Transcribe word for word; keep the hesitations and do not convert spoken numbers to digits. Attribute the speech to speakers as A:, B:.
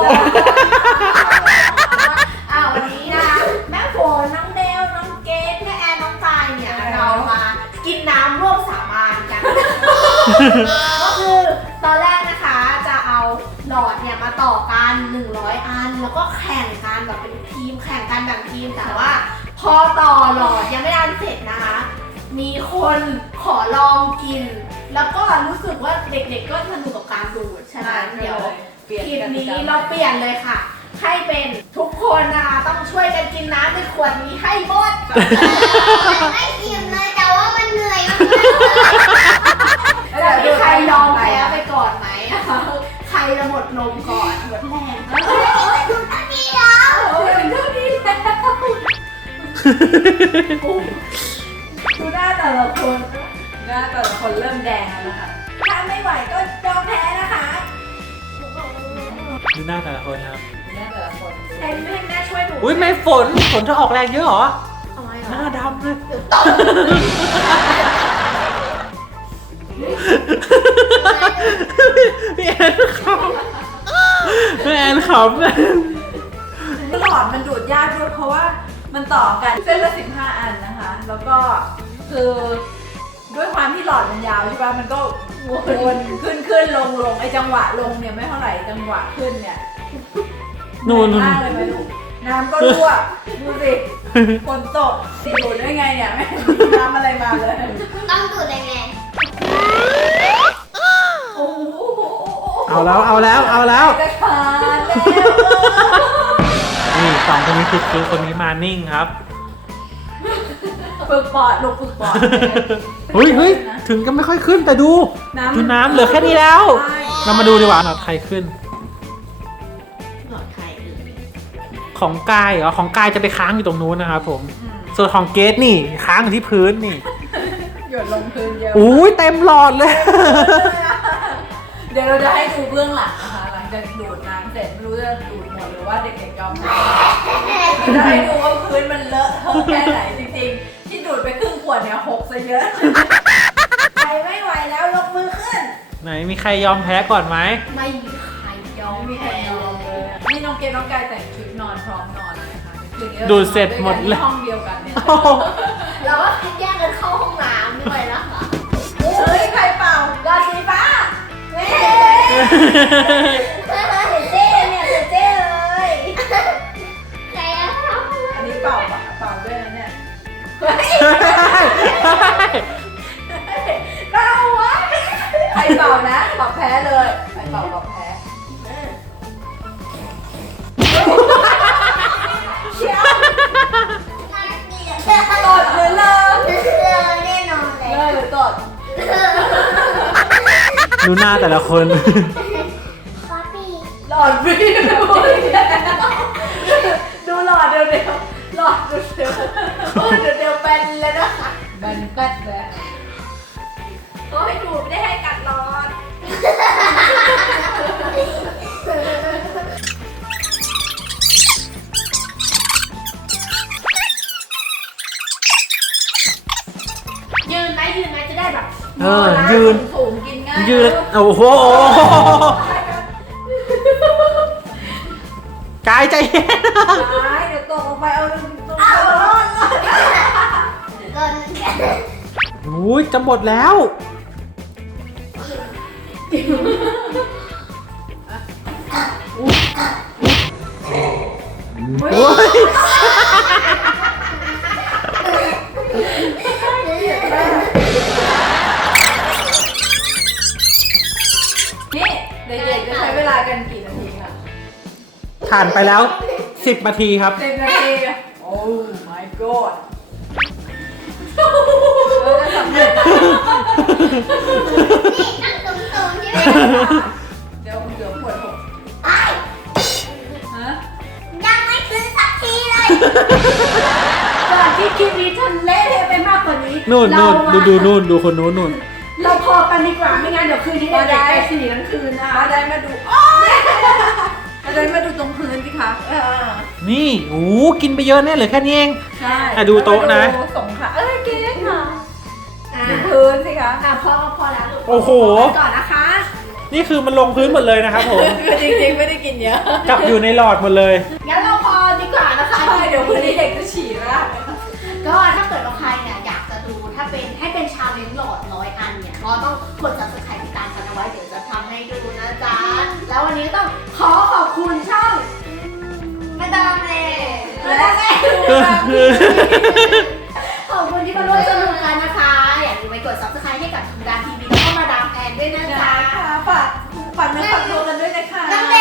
A: อ้าววันนี้นะคะแม่ฝนน้องเดลน้องเกดแม่แอนน้องกายเนี่ยเรามากินน้ำร่วมสาบานกัน ก็คือตอนแรกนะคะจะเอาหลอดเนี่ยมาต่อกันหนึ่งร้อยอันแล้วก็แข่งกันแบบเป็นทีมแข่งกันแบ่งทีมแต่ว่า พอต่อหลอดยังไม่ได้เสร็จนะคะ มีคนขอลองกิน แล้วก็รู้สึกว่าเด็กๆก็สนุกกับการดูดฉะนั้นเดี๋ยวคลิปนี้เราเปลี่ยนเลยค่ะ ให้เป็นทุกคนนะคะต้องช่วยกันกินน้ำในขวดนี้ให้หมด
B: ไม่อิ่มเลยแต่ว่ามันเหนื่อยมาก
A: จะมีใครยอมแพ้ไปก่อนไหมใครจะหมดลมก่อนหมดแรง
B: ๆดูท่านี้แล้ว
A: โอ้ยถึงเท่านี้แล้วดูหน้าแต่ละคน
C: หน้าแต่ละคนเริ่มแดงแล้วนะคะ
A: ถ้าไม่ไหวก็ยอมแพ้นะคะ
D: ดูหน้าแต่ละคนครับ
C: หน้าแต่ละคน
A: ให้ให้แม่ช่วยดู
D: อุ้ยไม่ฝนฝนจะออกแรงเยอะเหรอ
A: ทำไม
D: หน้า
A: อ่ะ
D: ดำเลย
A: เดี๋ยวตบ
D: พี่แอนขำพี่แอนขำเลย
C: หลอดมันดูดยากด้วยเพราะว่ามันต่อกันเส้นละสิบห้าอันนะคะ แล้วก็คือด้วยความที่หลอดมันยาวใช่ป่ะมันก็วนขึ้นขึ้นลงลงไอจังหวะลงเนี่ยไม่เท่าไหร่จังหวะขึ้นเนี่ย
D: นู่น
C: เหอยมากเลยไหมลูกน้ำก็รั่วดูสิฝนตกสิดูดได้ไงเนี่ยไม่มีน้ำอะไรมาเลย
B: ต้องดูดแรง
C: โอ้โห
D: เอาแล้วเอาแล้วเอาแล้ว
C: จะขาดแล้ว
D: นี่สองคนนี้คือคือคนนี้มานิ่งครับ
C: ฝึกปอดลูกฝึกปอด
D: เฮ้ยเฮ้ยถึงก็ไม่ค่อยขึ้นแต่ดู
C: น้ำ
D: ดูน้ำเหลือแค่นี้แล้ว
C: ใช่
D: เรามาดูดีกว่าหลอดใครขึ้น
A: หลอดใครเอ่ย
D: ของกายเหรอของกายจะไปค้างอยู่ตรงนู้นนะครับผม
C: อืม
D: ส่วนของเกสนี่ค้างอยู่ที่พื้นนี่
C: หยดลงพื้นเยอะ
D: อุ้ยเต็มหลอดเลย
C: เดี๋ยวเราจะให้ดูเบื้องหลังนะคะหลังจากดูดน้ำเสร็จไม่รู้จะดูดหมดหรือว่าเด็กๆยอมแพ้จะให้ดูว่าพื้นมันเลอะเทอะแค่ไหนจริงๆที่ดูดไปครึ่งขวดเนี่ยหกซะเยอะ
A: ใครไม่ไหวแล้วยกมือขึ้น
D: ไหนมีใครยอมแพ้ก่อนไหม
A: ไม่มีใครยอม
C: ไม่มีใคร
A: แพ้
C: ยอมเลยนี่น้องเกดน้องกายแต่งชุดนอนพร้อมนอนนะคะคืนนี้
D: ดูดเสร็จหมดแล้ว
C: ห้องเดียวกันเนี่ย
A: เราก็แยกกันเข้าห้องน้ำด้วยนะคะ
C: เฮ้ยใครเป่า
A: หลอดสีฟ้าเฮ้ย
B: ๆ
A: เจ๊เนี่ยเจ๊เลย
B: ใครอะทำ
C: อันนี้เป่าปะเป่าด้วยนะเนี่ย
A: เราวะ
C: ใครเป่านะปรับแพ้เลยใครเป่าปรับแพ้
A: เชียว
C: ตดหรือเลอะ
B: แน่นอนเลย
C: เลอะหรือตด
D: ดูหน้าแต่ละคน
B: คอปี้
C: หลอดฟรีดูหลอดเดียวเดียวหลอดเดียวเดียว
A: โอ้ยเดี๋ยวเดี๋ยวเป็นเลยนะคะ
C: แบนแป๊ดเลย
A: เขาให้ดูไม่ได้ให้กัดร้อน ยืนไหมยืนไหมจะได้แบบ
D: เออยืน
C: สูงกินง่าย
D: ยืนโอ้โหกายใจเย็น
C: ร้ายเดี๋ยวตกลงไปเอาตรงตรง
A: อ้าวร้อน
B: ก่อนกัน
D: อุ้ยจะหมดแล้ว โอ้ย
C: นี่เด็กๆจะใช้เวลากันกี่นาทีคะ
D: ผ่านไปแล้วสิบนาทีครับ
C: สิบนาทีโอ้ my god เราจะสำเร็จ
B: นั่งตรงๆใช่ไหม
C: เดี๋ยวเดี๋ยวปวดหก
B: ไอ้
C: ฮะ
B: ยังไม่ขึ้นสักทีเลย
A: ก่อนที่คลิปนี้จะเละเทะไปมากกว่านี้
D: นู่นนู่น
A: เรา
D: ดูดูนู่นดูคนนู้นนู่น
A: เราพอกันดีกว่าไม่งั้นเดี๋ยวคืนนี้เด็กๆไปสี่ทั้งคืนนะคะ
C: มาได้มาดูโอ้ยมาได้มาดูตรงพื้นสิคะ
A: เออ
D: นี่โอ้โหกินไปเยอะแน่เหลือแค่นี้เอง
C: ใช่
D: อ่ะดูโต๊ะนะ
C: ดูสงค่ะเอ้ยเก๊ค่ะ
A: อ่ะ
C: ดูพื้นสิคะ
A: อ่ะพอพอแล้วลูก
D: โอ้โห
A: ก่อนนะคะ
D: นี่คือมันลงพื้นหมดเลยนะครับผม
C: คือจริงๆไม่ได้กินเยอะ
D: จับอยู่ในหลอดหมดเลย
A: งั้นเราพอดีกว่านะคะ
C: ใช่เดี๋ยววันนี้เด็กจะฉี่มาก
A: ก็ถ้าเกิดว่าใครเนี่ยอยากจะดูถ้าเป็นให้เป็นชาเลนจ์โหลดร้อยอันเนี่ยก็ต้องกด subscribe ติดตามกันเอาไว้เดี๋ยวจะทำให้ดูนะจ๊ะ แล้ววันนี้ต้องขอขอบคุณช่องมาดามเล่และแม่ขอบคุณที่มาร่วมสนุกกันนะคะ อย่าลืมไปกด subscribe ให้กับมาดามทีวีแล้วก็มาดามแอนด้วยนะ
C: นะ
A: จ๊ะ
C: คะฝากฝากเนื้อฝากตัวกันด้วยนะคะ
B: น้ำแด